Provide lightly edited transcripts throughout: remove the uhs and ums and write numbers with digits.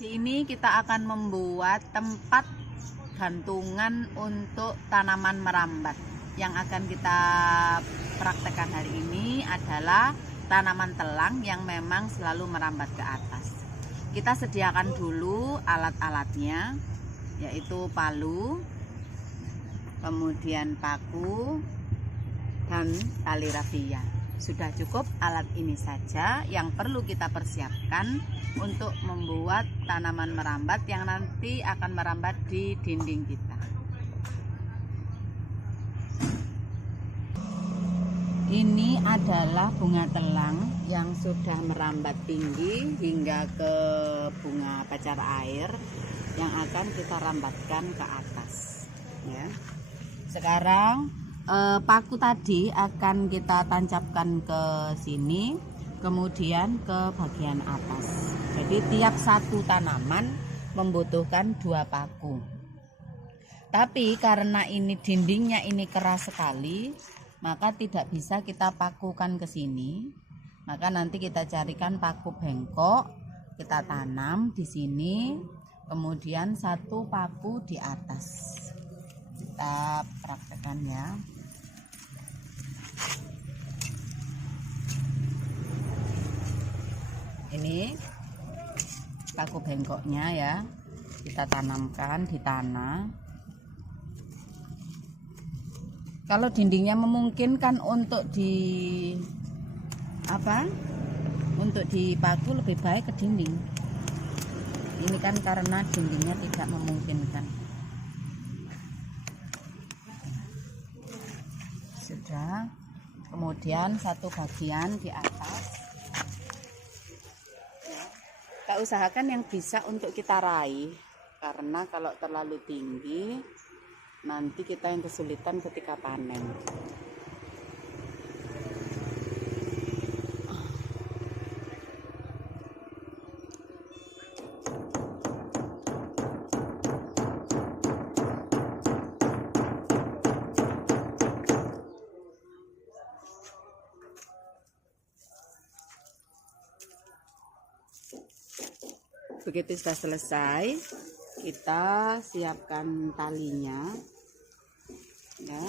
Ini kita akan membuat tempat gantungan untuk tanaman merambat. Yang akan kita praktekkan hari ini adalah tanaman telang yang memang selalu merambat ke atas. Kita sediakan dulu alat-alatnya, yaitu palu, kemudian paku, dan tali rafia. Sudah cukup alat ini saja yang perlu kita persiapkan untuk membuat tanaman merambat yang nanti akan merambat di dinding kita. Ini adalah bunga telang yang sudah merambat tinggi hingga ke bunga pacar air yang akan kita rambatkan ke atas. Ya. Sekarang paku tadi akan kita tancapkan ke sini, kemudian ke bagian atas. Jadi tiap satu tanaman membutuhkan 2 paku. Tapi karena ini dindingnya ini keras sekali, maka tidak bisa kita pakukan ke sini. Maka nanti kita carikan paku bengkok, kita tanam di sini, kemudian 1 paku di atas. Kita praktekkan ya. Ini paku bengkoknya ya, kita tanamkan di tanah. Kalau dindingnya memungkinkan untuk untuk dipaku, lebih baik ke dinding. Ini kan karena dindingnya tidak memungkinkan. Sudah. Kemudian 1 bagian di atas. Kita usahakan yang bisa untuk kita raih, karena kalau terlalu tinggi nanti kita yang kesulitan ketika panen. Begitu sudah selesai, kita siapkan talinya ya.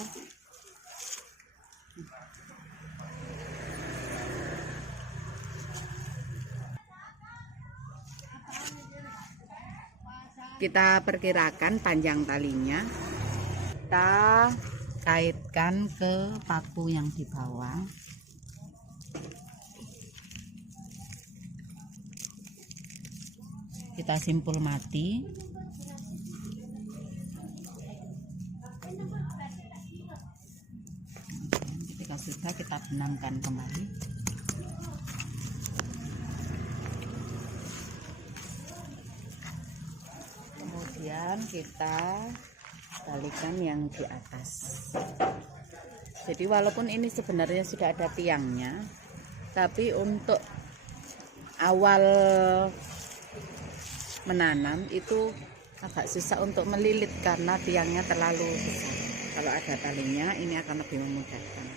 Kita perkirakan panjang talinya, kita kaitkan ke paku yang di bawah. Kita simpul mati. Ketika sudah, kita benamkan kembali. Kemudian kita balikan yang di atas. Jadi walaupun ini sebenarnya sudah ada tiangnya, tapi untuk awal menanam itu agak susah untuk melilit karena tiangnya terlalu besar. Kalau ada talinya ini akan lebih memudahkan.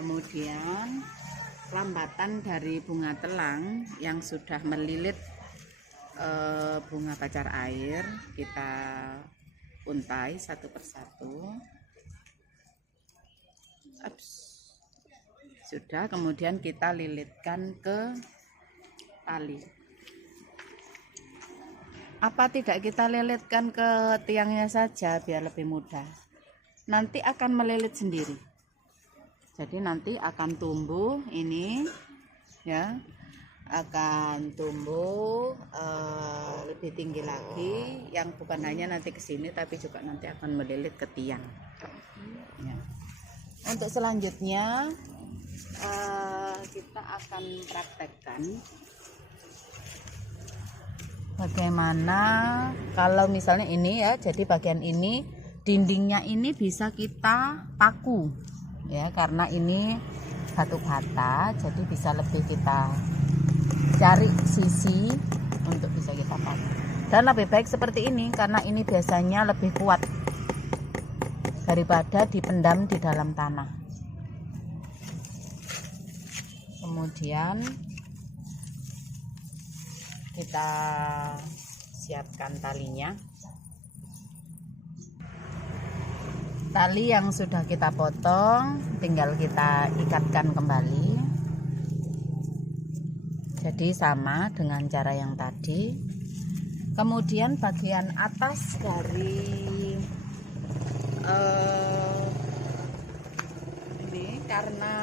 Kemudian lambatan dari bunga telang yang sudah melilit bunga pacar air kita untai satu persatu. Sudah, kemudian kita lilitkan ke tali. Apa tidak kita lilitkan ke tiangnya saja biar lebih mudah? Nanti akan melilit sendiri. Jadi nanti akan tumbuh ini ya, akan tumbuh lebih tinggi lagi, yang bukan hanya nanti ke sini tapi juga nanti akan melilit ke tiang. Ya. Untuk selanjutnya kita akan praktekkan bagaimana kalau misalnya ini ya, jadi bagian ini dindingnya ini bisa kita paku ya, karena ini batu bata, jadi bisa lebih kita cari sisi untuk bisa kita paku. Dan lebih baik seperti ini karena ini biasanya lebih kuat daripada dipendam di dalam tanah. Kemudian kita siapkan talinya. Tali yang sudah kita potong tinggal kita ikatkan kembali. Jadi sama dengan cara yang tadi. Kemudian bagian atas dari ini karena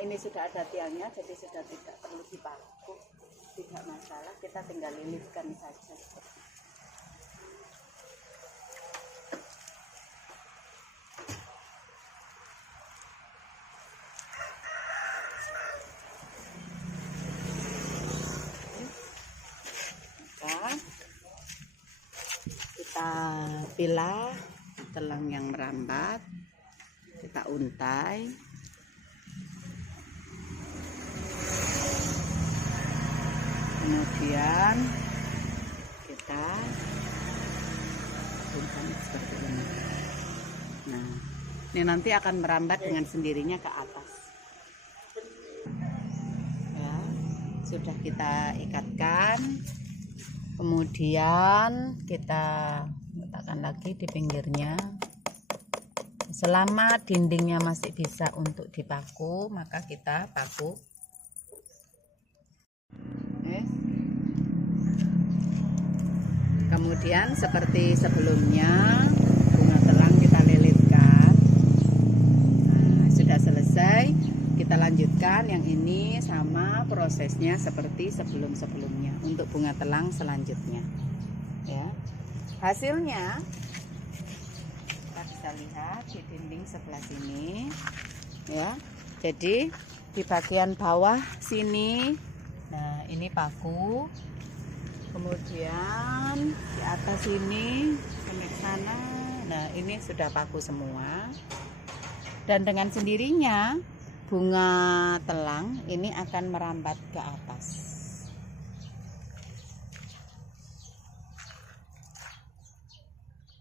ini sudah ada tiangnya, jadi sudah tidak perlu dipaku, tidak masalah, kita tinggal lilitkan saja. Kita pilah telang yang merambat, kita untai, kemudian kita untai seperti ini. Nah, ini nanti akan merambat dengan sendirinya ke atas. Ya, sudah kita ikatkan. Kemudian kita letakkan lagi di pinggirnya. Selama dindingnya masih bisa untuk dipaku, maka kita paku. Kemudian seperti sebelumnya, bunga telang kita lilitkan. Nah, sudah selesai, kita lanjutkan yang ini sama prosesnya seperti sebelum-sebelumnya untuk bunga telang selanjutnya. Ya, hasilnya kita bisa lihat di dinding sebelah sini. Ya, jadi di bagian bawah sini, nah ini paku. Kemudian di atas sini sampai ke sana, nah ini sudah paku semua. Dan dengan sendirinya bunga telang ini akan merambat ke atas.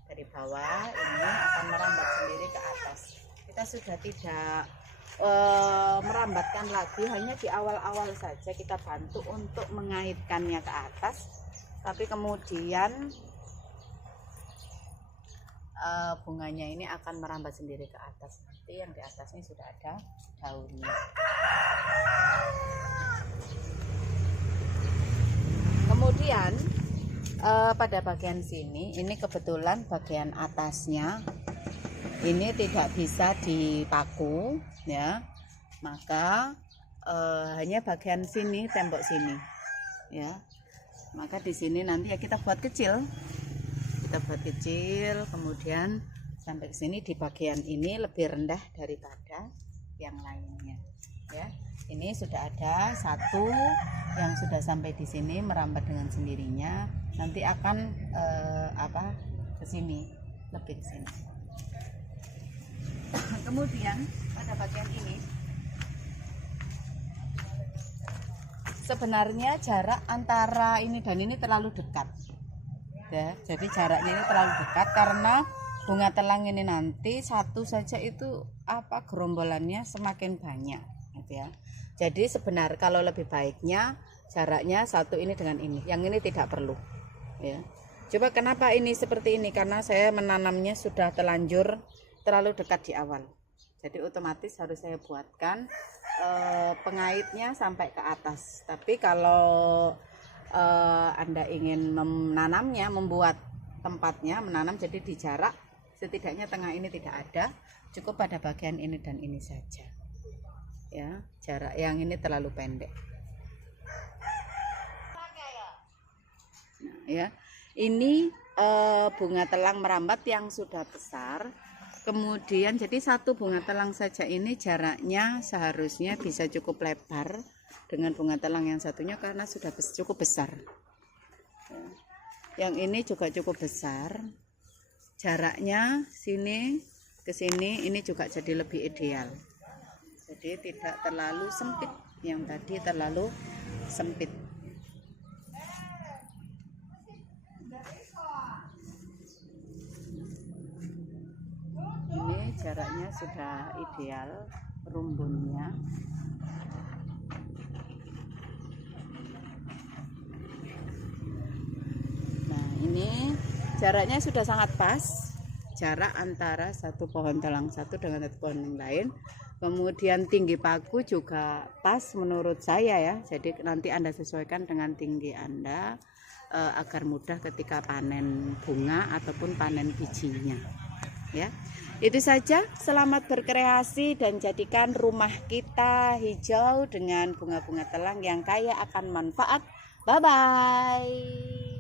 Dari bawah ini akan merambat sendiri ke atas. Kita sudah tidak merambatkan lagi, hanya di awal-awal saja kita bantu untuk mengaitkannya ke atas, tapi kemudian bunganya ini akan merambat sendiri ke atas. Nanti yang di atasnya sudah ada daunnya. Kemudian pada bagian sini, ini kebetulan bagian atasnya ini tidak bisa dipaku, ya, maka hanya bagian sini, tembok sini, ya. Maka di sini nanti ya kita buat kecil, kemudian sampai ke sini. Di bagian ini lebih rendah daripada yang lainnya, ya. Ini sudah ada satu yang sudah sampai di sini merambat dengan sendirinya, nanti akan ke sini, lebih ke sini. Kemudian pada bagian ini sebenarnya jarak antara ini dan ini terlalu dekat, ya. Jadi jaraknya ini terlalu dekat karena bunga telang ini nanti satu saja itu gerombolannya semakin banyak, gitu ya. Jadi sebenarnya kalau lebih baiknya jaraknya satu ini dengan ini, yang ini tidak perlu, ya. Coba kenapa ini seperti ini, karena saya menanamnya sudah terlalu dekat di awal, jadi otomatis harus saya buatkan pengaitnya sampai ke atas. Tapi kalau Anda ingin menanamnya, membuat tempatnya menanam jadi di jarak setidaknya tengah ini tidak ada, cukup pada bagian ini dan ini saja, ya. Jarak yang ini terlalu pendek. Nah, ya, ini bunga telang merambat yang sudah besar. Kemudian jadi satu bunga telang saja ini jaraknya seharusnya bisa cukup lebar dengan bunga telang yang satunya karena sudah cukup besar. Yang ini juga cukup besar. Jaraknya sini ke sini ini juga jadi lebih ideal. Jadi tidak terlalu sempit, yang tadi terlalu sempit. Ini jaraknya sudah ideal rumbunnya. ini jaraknya sudah sangat pas, jarak antara satu pohon telang satu dengan satu pohon yang lain. Kemudian tinggi paku juga pas menurut saya ya. Jadi nanti Anda sesuaikan dengan tinggi Anda agar mudah ketika panen bunga ataupun panen bijinya. Ya, itu saja. Selamat berkreasi dan jadikan rumah kita hijau dengan bunga-bunga telang yang kaya akan manfaat. Bye bye.